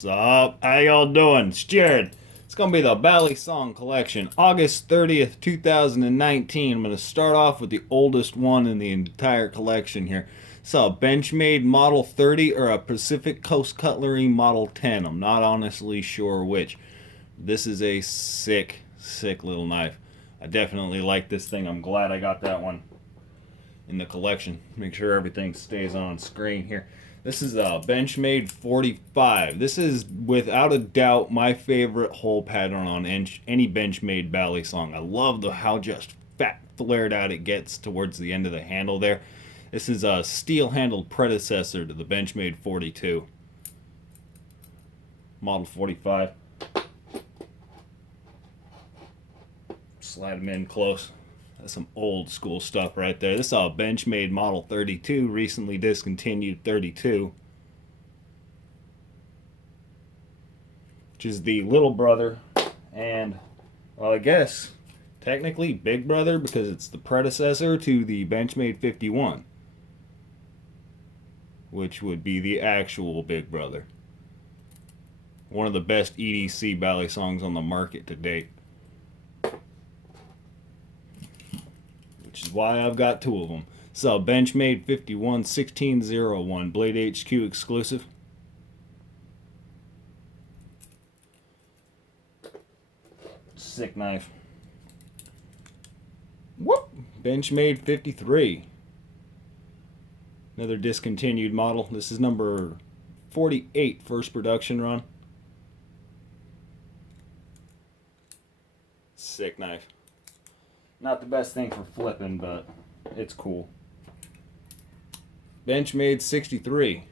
What's up? How y'all doing? It's Jared. It's going to be the Balisong collection, August 30th, 2019. I'm going to start off with the oldest one in the entire collection here. It's a Benchmade Model 30 or a Pacific Coast Cutlery Model 10. I'm not honestly sure which. This is a sick little knife. I definitely like this thing. I'm glad I got that one in the collection. Make sure everything stays on screen here. This is a Benchmade 45. This is without a doubt my favorite hole pattern on any Benchmade Balisong. I love how just fat flared out it gets towards the end of the handle there. This is a steel handled predecessor to the Benchmade 42. Model 45. Slide them in close. That's some old school stuff right there. This is a Benchmade Model 32, recently discontinued 32. Which is the little brother and, well, I guess technically big brother because it's the predecessor to the Benchmade 51. Which would be the actual big brother. One of the best EDC Balisongs on the market to date. Which is why I've got two of them. So Benchmade 51 1601 Blade HQ exclusive. Sick knife. Whoop! Benchmade 53. Another discontinued model. This is number 48, first production run. Sick knife. Not the best thing for flipping, but it's cool. Benchmade 63.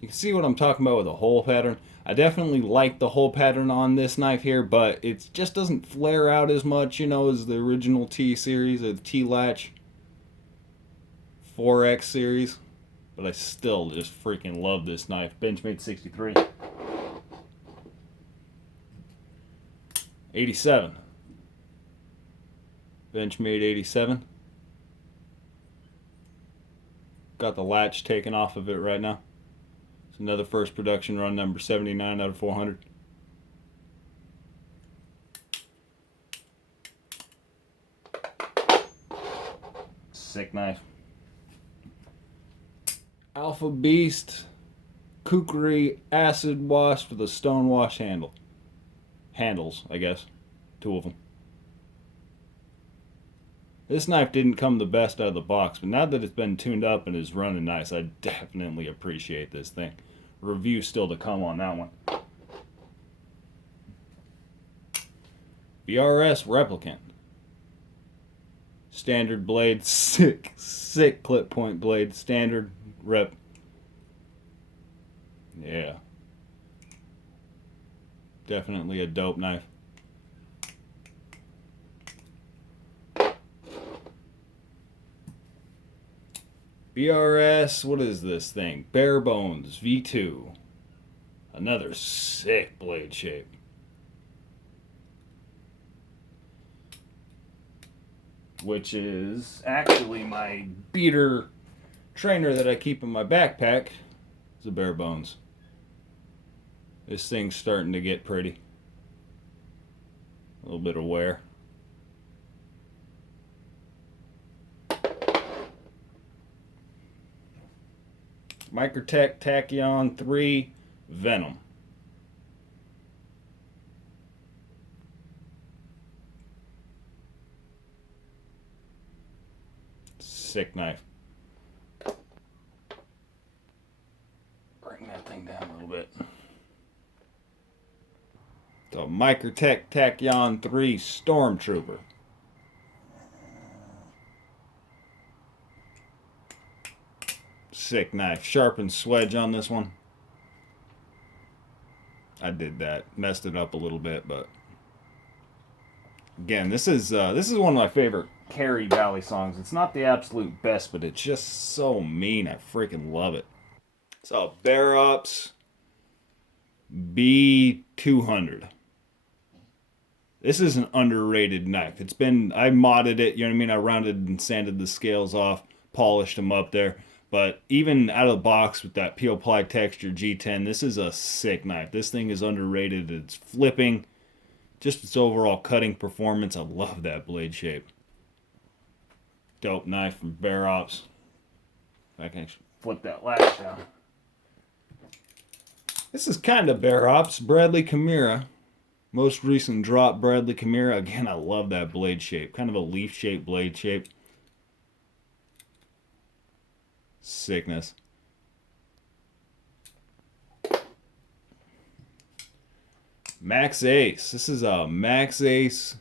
You can see what I'm talking about with the hole pattern. I definitely like the hole pattern on this knife here, but it just doesn't flare out as much, as the original T series or the T latch 4X series. But I still just freaking love this knife. Benchmade 63. 87. Benchmade 87. Got the latch taken off of it right now. It's another first production run, number 79 out of 400. Sick knife. Alpha Beast Kukri acid wash with a stone wash handle. Handles, I guess. Two of them. This knife didn't come the best out of the box, but now that it's been tuned up and is running nice, I definitely appreciate this thing. Review still to come on that one. BRS Replicant. Standard blade, sick clip point blade, standard rep. Yeah. Definitely a dope knife. BRS, what is this thing? Bare Bones V2. Another sick blade shape. Which is actually my beater trainer that I keep in my backpack. It's a Bare Bones. This thing's starting to get pretty. A little bit of wear. Microtech Tachyon 3 Venom. Sick knife. Bring that thing down a little bit. So Microtech Tachyon 3 Stormtrooper. Sick knife. Sharpened swedge on this one. I did that. Messed it up a little bit, but again, this is one of my favorite carry Balisongs. It's not the absolute best, but it's just so mean. I freaking love it. So Bear Ups B200. This is an underrated knife. I modded it, I rounded and sanded the scales off, polished them up there. But even out of the box with that peel ply texture G10, this is a sick knife. This thing is underrated. It's flipping. Just its overall cutting performance. I love that blade shape. Dope knife from Bear Ops. I can actually flip that latch down. This is kind of Bear Ops. Bradley Chimera. Most recent drop, Bradley Chimera. Again, I love that blade shape. Kind of a leaf-shaped blade shape. Sickness. Max Ace. This is a Max Ace.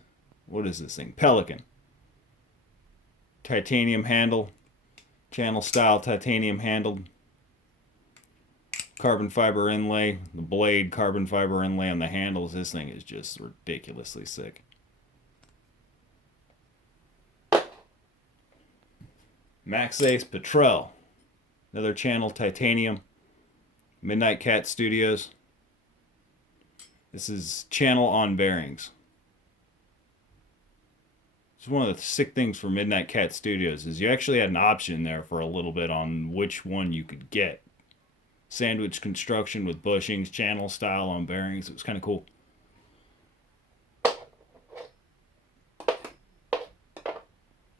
What is this thing? Pelican. Titanium handle. Channel style titanium handled. Carbon fiber inlay. The blade carbon fiber inlay on the handles. This thing is just ridiculously sick. Max Ace Petrel. Another channel titanium. Midnight Cat Studios. This is channel on bearings. It's one of the sick things for Midnight Cat Studios is you actually had an option there for a little bit on which one you could get. Sandwich construction with bushings, channel style on bearings. It was kind of cool.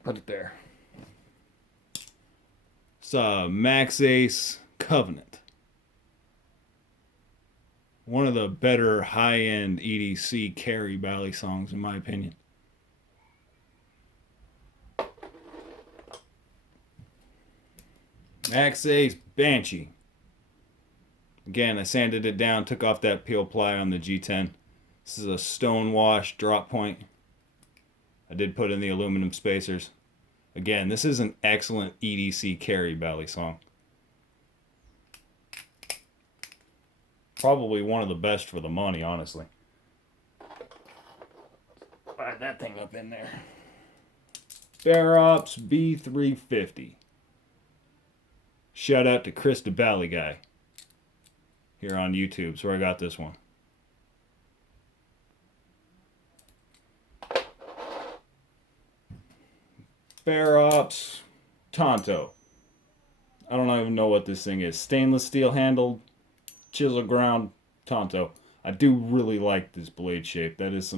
Put it there. It's Max Ace Covenant. One of the better high-end EDC carry Balisongs in my opinion. Max Ace Banshee. Again, I sanded it down, took off that peel ply on the G10. This is a stone wash drop point. I did put in the aluminum spacers. Again, this is an excellent EDC carry Balisong. Probably one of the best for the money, honestly. Slide that thing up in there. Bear Ops B350. Shout out to Chris the Bally Guy here on YouTube. That's where I got this one. Bear Ops Tonto. I don't even know what this thing is. Stainless steel handled, chisel ground Tonto. I do really like this blade shape. That is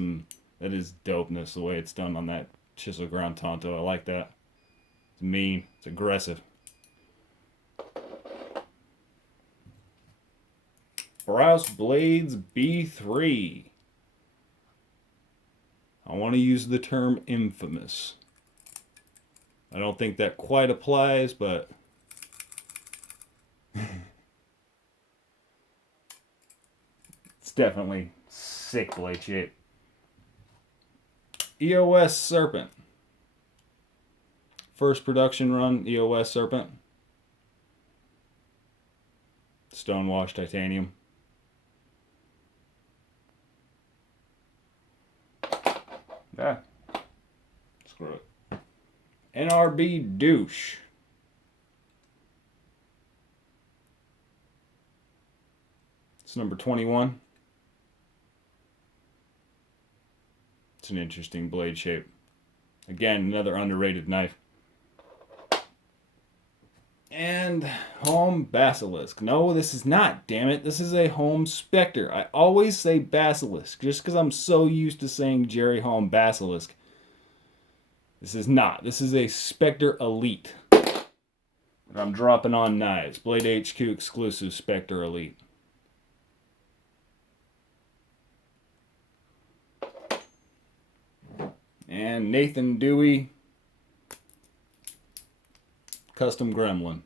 dopeness the way it's done on that chisel ground Tonto. I like that. It's mean. It's aggressive. Browse Blades B3. I want to use the term infamous. I don't think that quite applies, but it's definitely sick blade shape. EOS Serpent. First production run EOS Serpent. Stonewash titanium. Yeah. Screw it. NRB Douche. It's number 21. It's an interesting blade shape. Again, another underrated knife. And Home Basilisk. No, this is not, damn it. This is a Home Spector. I always say Basilisk just because I'm so used to saying Jerry Home Basilisk. This is not. This is a Spector Elite. And I'm dropping on knives. Blade HQ exclusive Spector Elite. And Nathan Dewey Custom Gremlin.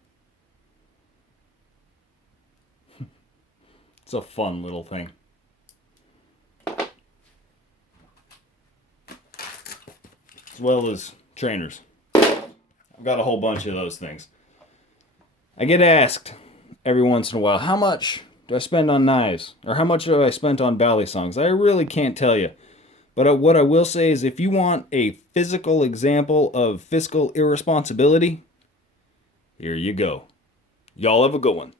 It's a fun little thing. As well as trainers. I've got a whole bunch of those things. I get asked every once in a while, how much do I spend on knives? Or how much have I spent on Balisongs? I really can't tell you. But what I will say is if you want a physical example of fiscal irresponsibility, here you go. Y'all have a good one.